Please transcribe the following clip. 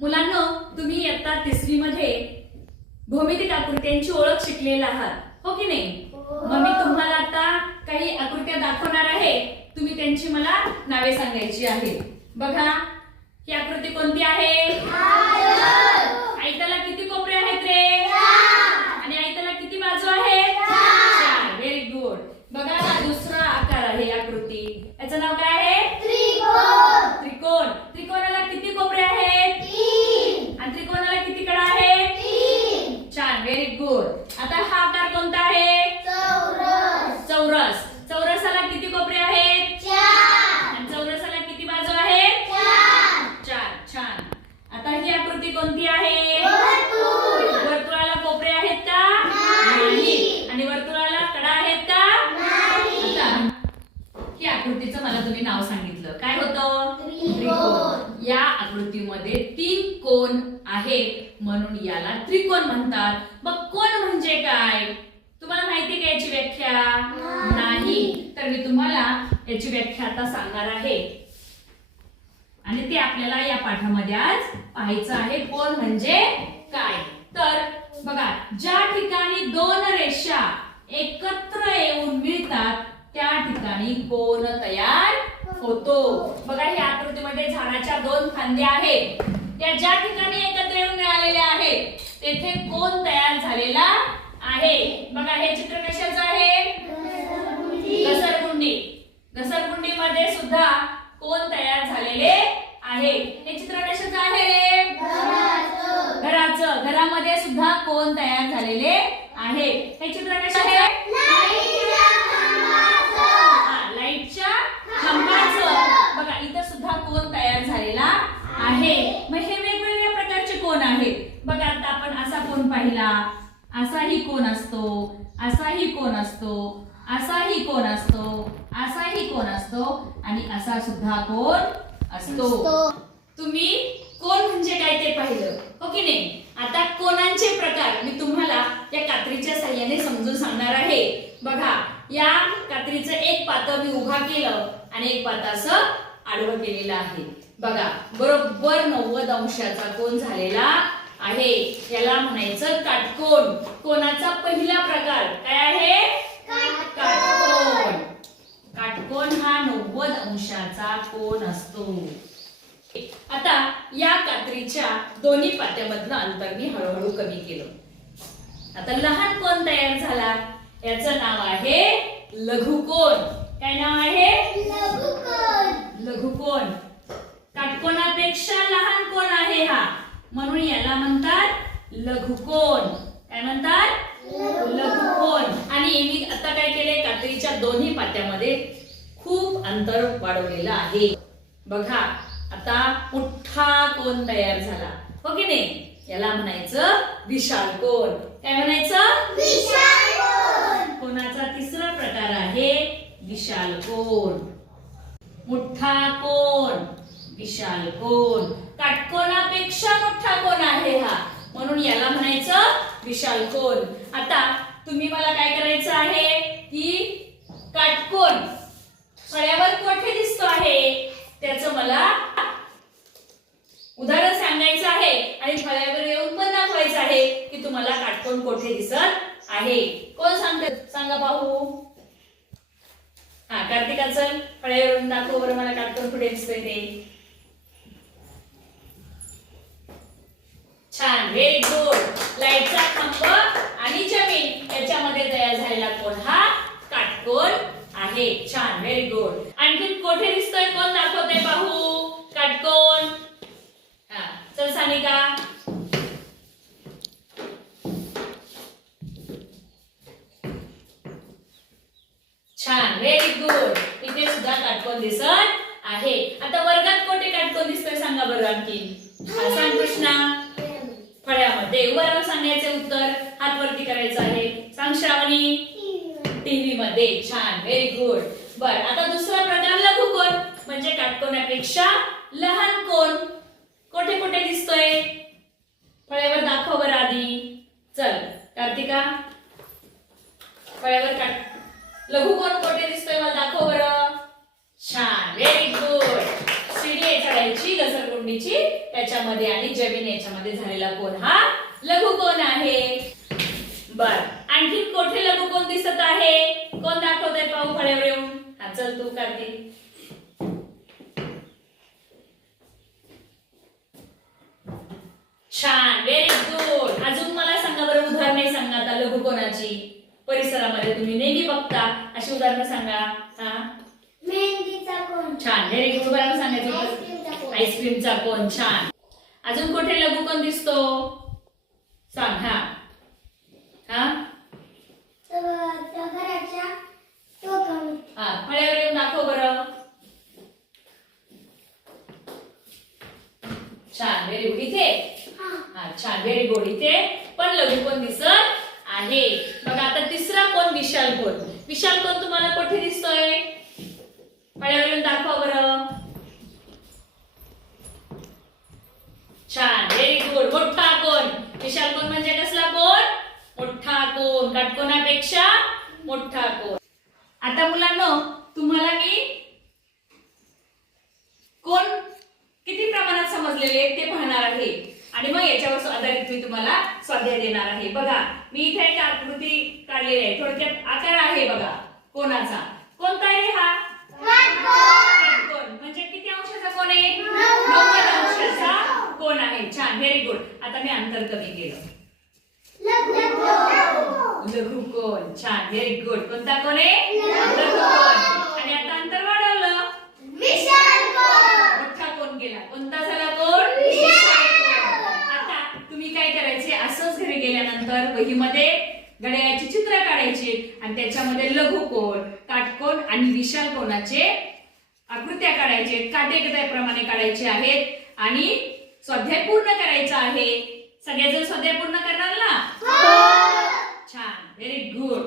मुलांनो, तुम्ही इयत्ता 3री मध्ये भौमितिक आकृत्यांची ओळख शिकलेला आहात, हो की नाही? मग मी तुम्हाला आता काही आकृत्या दाखवणार आहे. तुम्ही त्यांची मला नावे सांगायची आहेत. बघा, ही आकृती कोणती आहे? आयताला किती कोपरे आहेत रे? आणि आयताला किती बाजू आहेत? 4. Very good. बघा, हा दुसरा आकार आहे आकृती. याचं नाव काय आहे? त्रिकोण. त्रिकोण. त्रिकोणाला किती कोपरे आहेत? 3. आणि त्रिकोणाला किती कडा आहेत? 3. छान, व्हेरी गुड. आता हा आकार कोणता आहे? चौरस. चौरस. चौरसाला किती कोपरे आहेत? 4. आणि चौरसाला किती बाजू आहेत? 4. छान. आता ही आकृती कोणती आहे? वर्तुळ. वर्तुळाला कोपरे आहेत का? नाही. आणि वर्तुळाला कडा आहेत का? नाही. आता ही आकृतीचं मला तुम्ही नाव सांगितलं, काय होतं? त्रिकोण. या आकृतीमध्ये 3 कोन आहेत म्हणून याला त्रिकोण म्हणतात. मग कोन म्हणजे काय? तुम्हाला माहिती का याची व्याख्या? नाही. तर मी तुम्हाला याची व्याख्या आता सांगणार आहे आणि ते आपल्याला या पाठामध्ये आज पाहायचं आहे. कोन म्हणजे काय? तर बघा, ज्या ठिकाणी 2 रेषा एकत्र येऊन मिळतात त्या ठिकाणी कोन तयार होतो. बघा, या आकृतीमध्ये झाडाच्या 2 फांद्या आहेत. त्या ज्या ठिकाणी एकत्र येऊन मिळालेल्या आहेत तेथे कोन तयार झालेला आहे. बघा, हे चित्र कशाचं आहे? घसरगुंडी. घसरगुंडीमध्ये सुद्धा कोन तयार झालेले आहे. हे चित्र कशाचं आहे रे? घराचं. घरामध्ये सुद्धा कोन तयार झालेले आहे. हे चित्र कशाचं आहे? लाईटच्या खांबाचं. बघा, इथं सुद्धा कोन तयार झालेला आहे. मग हे वेगवेगळ्या प्रकारचे कोन आहेत. बघा, आता आपण असा कोन पाहिला, असाही कोन असतो, असाही कोन असतो, असाही कोन असतो, असाही कोन असतो आणि असा सुद्धा कोन असतो. तुम्ही कोन म्हणजे काय ते पाहिलं, हो की नाही? आता कोनांचे प्रकार मी तुम्हाला या कात्रीच्या साहाय्याने समजून सांगणार आहे. बघा, या कात्रीचं एक पातं मी उभा केलं आणि एक पातं असं आडवं केलेलं आहे. बघा, बरोबर 90 अंशाचा कोन झालेला आहे. याला म्हणायचं काटकोन. कोनाचा पहिला प्रकार काय आहे? काटकोन. काटकोन हा 90 अंशाचा कोन असतो. आता या कात्रीच्या दोन्ही पात्यामधलं अंतर मी हळूहळू कमी केलं. आता लहान कोन तयार झाला. याचं नाव आहे लघुकोन. काय नाव आहे? लघुकोन. काटकोनापेक्षा लहान कोन आहे हा, म्हणून याला म्हणतात लघुकोन. काय म्हणतात? लघुकोन. आणि मी आता काय केले? कात्रीच्या दोन्ही पात्यामध्ये खूप अंतर वाढवलेलं आहे. बघा, आता मोठा कोन तयार झाला, हो की नाही? याला म्हणायचं विशाल कोन. काय म्हणायचं? विशाल कोन. कोनाचा तिसरा प्रकार आहे विशाल कोन. मोठा कोन, विशाल कोन. काटकोनापेक्षा मोठा कोन आहे हा, म्हणून याला म्हणायचं विशाल कोन. आता तुम्ही मला काय करायचं आहे की काटकोन फळ्यावर कोठे दिसतो आहे त्याचं मला उदाहरण सांगायचं आहे आणि फळ्यावर येऊन पण दाखवायचं आहे की तुम्हाला काटकोन कोठे दिसत आहे. कोण सांगते? सांगा पाहू. हा, कार्तिका, चल फळ्यावरून दाखव बरं मला काटकोन कुठे दिसतोय ते. छान, व्हेरी गुड. लाईटचा खांब आणि जमीन याच्यामध्ये तयार झालेला कोन हा काटकोन आहे. छान, व्हेरी गुड. आणखी कोठे दिसतोय कोण दाखवते पाहू काटकोन. हा, चल सानिका. छान, व्हेरी गुड. इथे सुद्धा काटकोन दिसत आहे. आता वर्गात कोठे काटकोन दिसतोय सांगा बरं आणखी. सांग कृष्णा. फळ्यामध्ये. उभं राहून सांगायचे उत्तर. हात वरती करायचं आहे. सांग श्रावणी. टीव्ही मध्ये. छान, व्हेरी गुड. बर, आता दुसरा प्रकार लघुकोन म्हणजे काटकोनापेक्षा लहान कोन. कोठे कोठे दिसतोय? फळ्यावर दाखव बरं आधी. चल कार्तिका, फळ्यावर लघुकोन कोठे दिसतोय मला दाखव बरं. छान, व्हेरी गुड. सीडी आहे चढायची घसरगुंडीची, त्याच्या याच्यामध्ये आणि जमीन याच्यामध्ये झालेला कोन हा लघुकोन आहे. बर, आणखी कोठे लघुकोन दिसत आहे? कोण दाखवतंय पाहू फळ्यावर येऊन? हा चल तू कार्तिक. छान, व्हेरी गुड. अजून मला सांगा बरं, उदाहरणे सांगा आता लघुकोनाची. परिसरामध्ये तुम्ही नेहमी बघता अशी उदाहरणं सांगा. हा, मेहंदीचा कोन. छान, व्हेरी गुड. उदाहरण सांगायचं. आईस्क्रीमचा कोन. छान. अजून कुठे लघुकोन दिसतो सांग. हा हा घराच्या टोकावर. हा, फळ्यावर येऊन दाखव बरं. छान, व्हेरी गुड. इथे हा, छान, व्हेरी गुड. इथे पण लघुकोन दिसत आहे. बघा आता तिसरा कोन विशाल कोन. विशाल कोन तुम्हाला कुठे दिसतोय? फळ्यावर येऊन दाखवा बरं. छान, व्हेरी गुड. मोठा कोन. विशाल कोन म्हणजे कसला कोन? मोठा कोन. काटकोनापेक्षा मोठा कोन. आता मुलांनो, तुम्हाला मी कोन किती प्रमाणात समजलेले ते पाहणार आहे आणि मग याच्यावर आधारित मी तुम्हाला स्वाध्याय देणार आहे. बघा, मी इथे एक आकृती काढलेली आहे. थोडक्यात आकार आहे बघा कोनाचा. कोणता आहे हा? काटकोन. म्हणजे किती अंशाचा कोन आहे? 90 अंशाचा कोन आहे. छान, व्हेरी गुड. आता मी अंतर कमी केलं. लघुकोन. छान, व्हेरी गुड. कोणता कोन आहे? लघुकोन. आणि आता अंतर वाढवलं. विशाल कोन. मोठा कोन गेला. कोणता झाला कोन? विशाल कोन. आता तुम्ही काय करायचे, असंच घरी गेल्यानंतर वहीमध्ये घड्याळाची चित्र काढायची आणि त्याच्यामध्ये लघुकोन, काटकोन आणि विशाल कोनाचे आकृत्या काढायचे. काटेप्रमाणे काढायचे आहेत आणि स्वाध्याय पूर्ण करायचा आहे. सगळेजण स्वाध्याय पूर्ण करणार ना? छान, व्हेरी गुड.